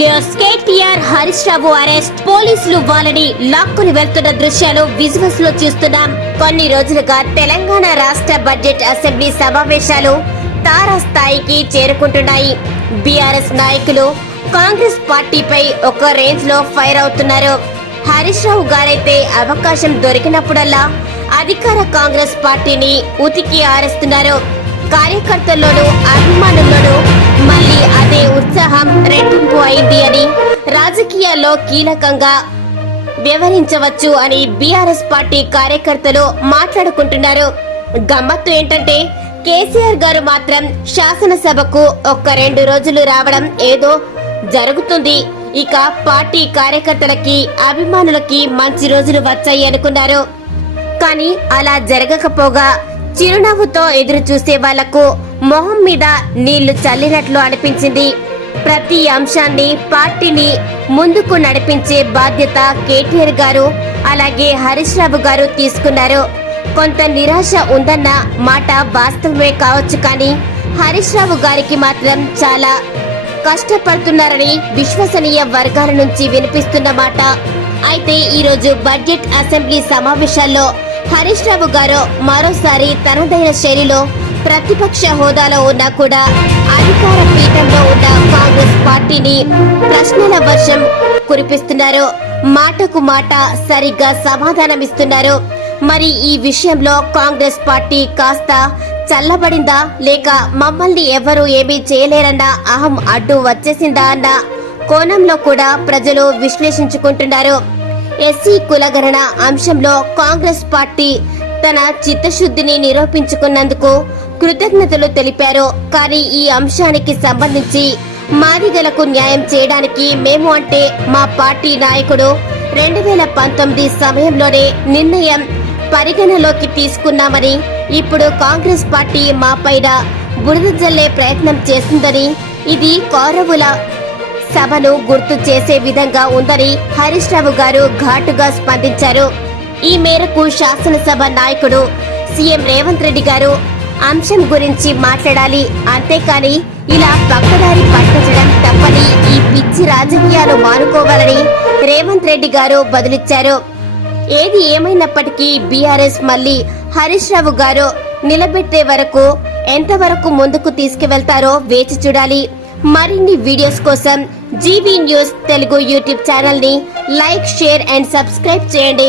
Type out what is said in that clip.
News KTR Harish Rao arrest. పోలీసులు వాళ్ళని లాక్కుని వెళ్తున్న దృశ్యాలు విజువల్స్ లో చూస్తున్నాం. కొన్ని రోజులుగా తెలంగాణ రాష్ట్ర బడ్జెట్ అసెంబ్లీ సమావేశాలు తారాస్థాయికి చేరుకుంటున్నాయి. బీఆర్ఎస్ నాయకులు కాంగ్రెస్ పార్టీపై ఒక రేంజ్ లో ఫైర్ అవుతున్నారు. హరీష్ రావు గారైతే అవకాశం దొరికినప్పుడల్లా అధికార కాంగ్రెస్ పార్టీని ఉతికి ఆరేస్తున్నారు. కార్యకర్తల్లోనూ అభిమానుల్లోనూ మళ్లీ అదే ఉత్సాహం రెట్టింపు అయింది అని రాజకీయాల్లో కీలకంగా వ్యవహరించవచ్చు అని బీఆర్ఎస్ పార్టీ కార్యకర్తలు మాట్లాడుకుంటున్నారు. గమ్మత్తు ఏంటంటే కేసీఆర్ గారు మాత్రం శాసనసభకు ఒక్క 2 రోజులు రావడం ఏదో జరుగుతుంది, ఇక పార్టీ కార్యకర్తలకి అభిమానులకి మంచి రోజులు వచ్చాయి అనుకున్నారు. కానీ అలా జరగకపోగా చిరునవ్వుతో ఎదురు చూసే వాళ్లకు మొహం మీద నీళ్లు చల్లినట్లు అనిపించింది. ప్రతి అంశాన్ని పార్టీని ముందుకు నడిపించే బాధ్యత కేటీఆర్ గారు అలాగే హరీష్ రావు గారు తీసుకున్నారు. కొంత నిరాశ ఉందన్న మాట వాస్తవమే కావచ్చు, కానీ హరీష్ రావు గారికి మాత్రం చాలా కష్టపడుతున్నారని విశ్వసనీయ వర్గాల నుంచి వినిపిస్తున్న మాట. అయితే ఈరోజు బడ్జెట్ అసెంబ్లీ సమావేశాల్లో హరీష్ రావు గారు మరోసారి తనదైన శైలిలో ప్రతిపక్ష హోదాలో ఉన్నా కూడా అధికార పీఠంలో ఉన్న కాంగ్రెస్ పార్టీని ప్రశ్నల వర్షం కురిపిస్తున్నారు. మాటకు మాట సరిగ్గా సమాధానమిస్తున్నారు. మరి ఈ విషయంలో కాంగ్రెస్ పార్టీ కాస్త చల్లబడిందా, లేక మమ్మల్ని ఎవరు ఏమీ చేయలేరన్న అహం అడ్డు వచ్చేసిందా అన్న కోణంలో కూడా ప్రజలు విశ్లేషించుకుంటున్నారు. ఎస్సీ కులగణన అంశంలో కాంగ్రెస్ పార్టీ తన చిత్తశుద్ధిని నిరూపించుకున్నందుకు కృతజ్ఞతలు తెలిపారు. కానీ ఈ అంశానికి సంబంధించి మాదిగలకు న్యాయం చేయడానికి మేము అంటే మా పార్టీ నాయకుడు 2019 సమయంలోనే నిర్ణయం పరిగణలోకి తీసుకున్నామని, ఇప్పుడు కాంగ్రెస్ పార్టీ మా పైన బురద జల్లే ప్రయత్నం చేస్తుందని, ఇది కౌరవుల సభను గుర్తు చేసే విధంగా ఉందని హరీష్ రావు గారు ఘాటుగా స్పందించారు. ఈ మేరకు శాసనసభ నాయకుడు సీఎం రేవంత్ రెడ్డి గారు అంశం గురించి మాట్లాడాలి, అంతేకాని ఇలా పక్కదారి పట్టించడం తప్పని ఈ పిచ్చి రాజకీయాలు మానుకోవాలని రేవంత్ రెడ్డి గారు బదులిచ్చారు. ఏది ఏమైనప్పటికీ బీఆర్ఎస్ మళ్లీ హరీష్ రావు గారు నిలబెట్టే వరకు ఎంతవరకు ముందుకు తీసుకువెళ్తారో వేచి చూడాలి. మరిన్ని వీడియోస్ కోసం GV news Telugu YouTube channel ని లైక్, షేర్ అండ్ సబ్స్క్రైబ్ చేయండి.